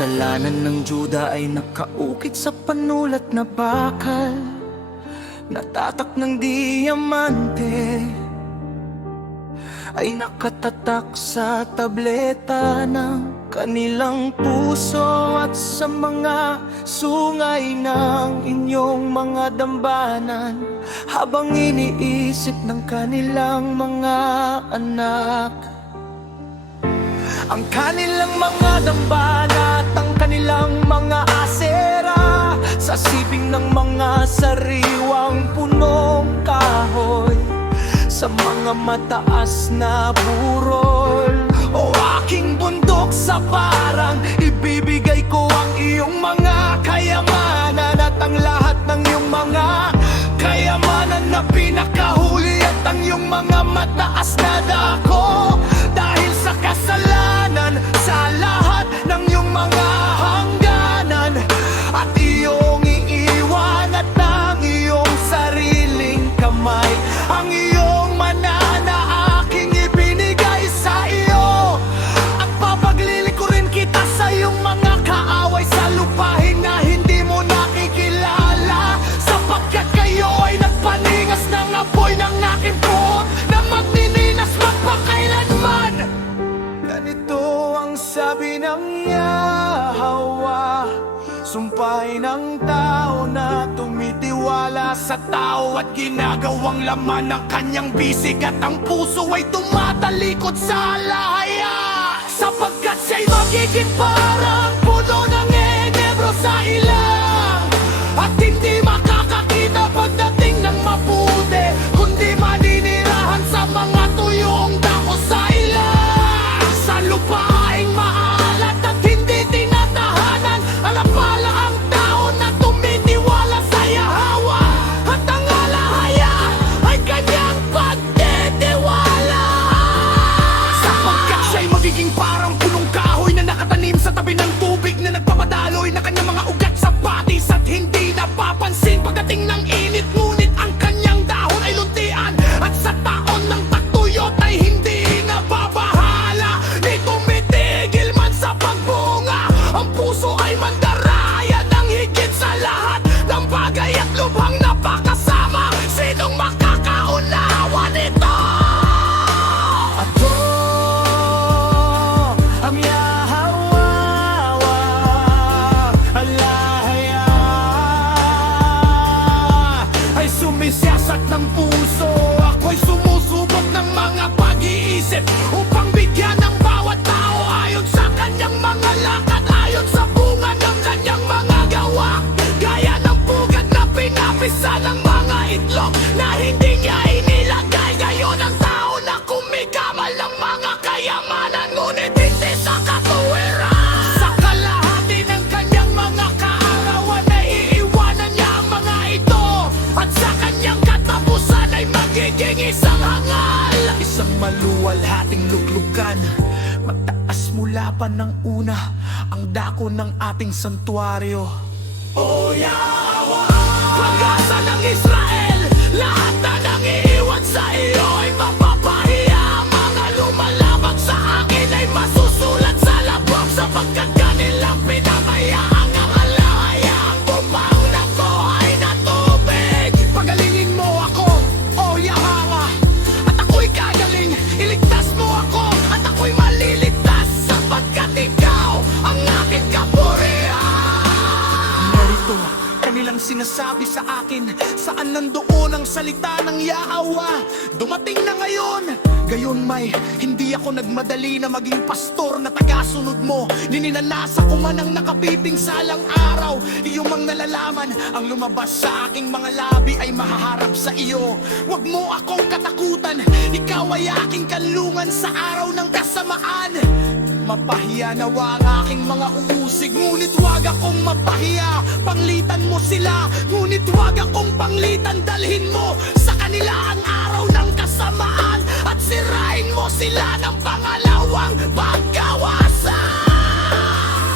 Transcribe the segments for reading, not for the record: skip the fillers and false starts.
kasalanan ng Juda ay nakaukit sa panulat na bakal, natatak ng diamante, ay nakatatak sa tableta ng kanilang puso at sa mga sungay ng inyong mga dambanan, habang iniisip ng kanilang mga anak ang kanilang mga dambana at ang kanilang mga asera sa sibing ng mga sariwang punong kahoy, sa mga mataas na burol. O aking bundok sa parang, ibibigay ko ang iyong mga kayamanan at ang lahat ng iyong mga kayamanan na pinakahuli at ang iyong mga mataas na dako. Dahil sa kasalanan, sa lahat ng iyong mga hangganan, at iyong iiwan at ng iyong sariling kamay ang iyong manana aking ibinigay sa iyo. At papaglilikurin kita sa iyong mga kaaway sa lupain na hindi mo nakikilala, sapagkat kayo ay nagpaningas ng apoy ng aking puot na magniningas magpakailanman. Ganito ang sabi ng Yahweh, sumpahin ng tao na tumitiwala sa tao at ginagawang laman ng kanyang bisig, at ang puso ay tumatalikod sa alahaya, sapagkat siya'y magiging parang puno ng enebro sa ilang, at hindi makakakita pagdating ng mabuti, kundi maninirahan sa mga tuyong dako sa ilang, sa lupaing maalat at hindi tinatahanan. Alapala ang tao na tumitiwala sa Yahweh, at ang alahaya ay kanyang pagtitiwala, sapagkat siya'y magiging parang punong kahoy na nakatanim sa tabi ng tubig, na nagpapadaloy na kanyang mga ugat sa patis at hindi napapansin pagdating ng init. Ngunit ang kanyang dahon ay luntian at sa taon ng tagtuyot ay hindi nababahala. Di tumitigil man sa pagbunga, ang puso ay mandaraya ng higit sa lahat ng bagay at lubhang napakasama. Sinong makakaunawa nito? Ato ang Yahweh, alahaya ay sumisiyasat ng puso. Ako'y sumusubok ng mga pag-iisip upang bigyan ng bawat tao ayon sa kanyang mga lakad, ayon sa bunga ng kanyang mga gawa, gaya ng pugad na pinapisa ng mga itlog na hindi niya inilagay. Gayon ang tao na kumikamal ng mga kayamanan, ngunit hindi sa katuwiran. Sa kalahati ng kanyang mga kaarawan ay iiwanan niya ang mga ito, at sa kanyang katapusan ay magiging isang hangal, isang maluwalhating luklukan. Magtaas mula pa ng una ang dako ng ating santuaryo. O Yahweh, pag-asa ng Israel, lahat na nangiiwan sa iyo ay mapapahiya. Mga lumalabag sa akin ay masusulat sa labog, sapagkat kanilang pinamayaang ang alahaya ang bumang ng buhay na tubig. Pagalingin mo ako, O Yahweh, at ako'y gagaling. Iligtas mo ako at ako'y maliligtas, sapagkat ikaw ang aking kapurihan. Narito kanilang sinasabi sa akin, saan nandoon ang salita ng Yahweh? Dumating na ngayon. Gayon may, hindi ako nagmadali na maging pastor na tagasunod mo. Nininanasa ko man ang nakapiting salang araw. Iyong mang nalalaman, ang lumabas sa aking mga labi ay mahaharap sa iyo. Huwag mo akong katakutan, ikaw ay aking kanlungan sa araw ng kasamaan. Mapahiya nawa ang aking mga uusig, ngunit huwag akong mapahiya. Panglitan mo sila, ngunit huwag akong panglitan. Dalhin mo sa kanila ang araw ng kasamaan, at sirain mo sila ng pangalawang pagkawasan.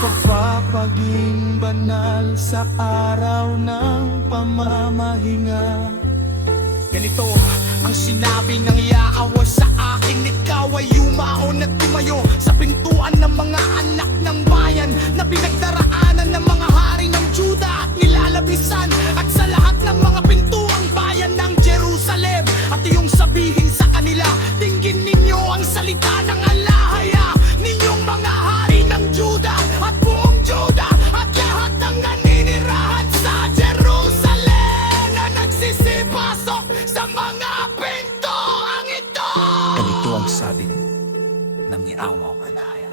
Pagpapaging banal sa araw ng pamamahinga. Ganito ang sinabi ng Yahweh sa akin, ikaw ay bumaon at tumayo sa pintuan ng mga anak ng bayan na pinagdaraanan ng mga hari ng Juda at nilalabisan, at sa lahat ng mga pintuang bayan ng Jerusalem. At iyong sabihin sa kanila, dinggin ninyo ang salita ng alahaya ninyong mga hari ng Juda at buong Juda at lahat ng naninirahan sa Jerusalem na nagsisipasok sa mga pintuang ito. Ganito ang sabi ng niamaw alahaya.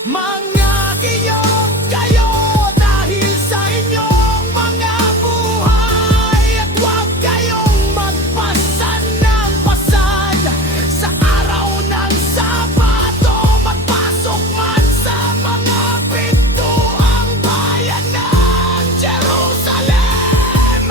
Mga iyong kayo dahil sa inyong mga buhay, at huwag kayong magpasan ng pasan sa araw ng Sabado, magpasok man sa mga pintuang bayan ng Jerusalem.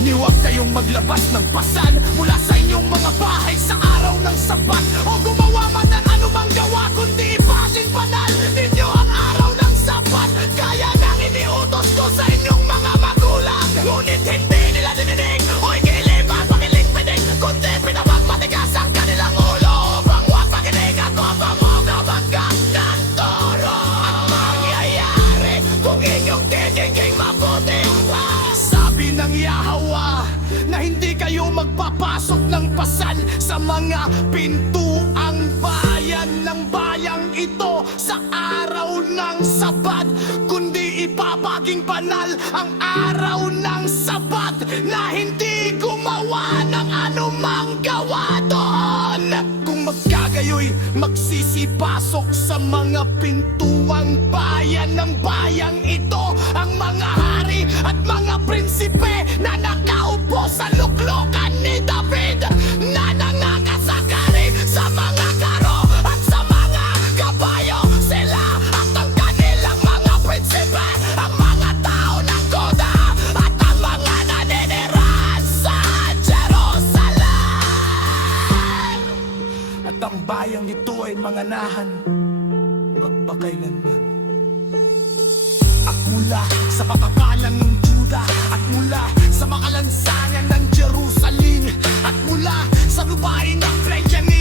Ni huwag kayong maglabas ng pasan mula sa inyong mga bahay sa araw ng Sabat, o gumawa man ng anumang gawa kundi ipasin banal ninyo ang araw ng Sabat, gaya ng iniutos ko sa inyong mga magulang. Ngunit hindi nila dininig o ikilipan, pakiligpinig, kundi pinapagmatigas ang kanilang ulo upang huwag makinig at mapamog ng toro. At mangyayari kung inyong titiging mabuti pa. Sabi ng Yahweh na hindi kayo magpapasok ng pasan sa mga pintuang bayan ng bayang ito sa araw ng Sabat, kundi ipapaging banal ang araw ng Sabat na hindi gumawa ng anumang gawa doon. Kung magkagayoy, magsisipasok sa mga pintuang bayan ng bayang ito ang mga hari at mga prinsipe na nakaupo sa luklukan ni David, na nangakasakari sa mga karo at sa mga kabayo. Sila at ang kanilang mga prinsipe, ang mga tao ng Juda at ang mga naninirahan sa Jerusalem. At ang bayang ito ay manganahan magpakailanman. At mula sa makakalan ng Juda, at mula sa makalansangan ng Jerusalem, at mula sa lupain ng Benjamin,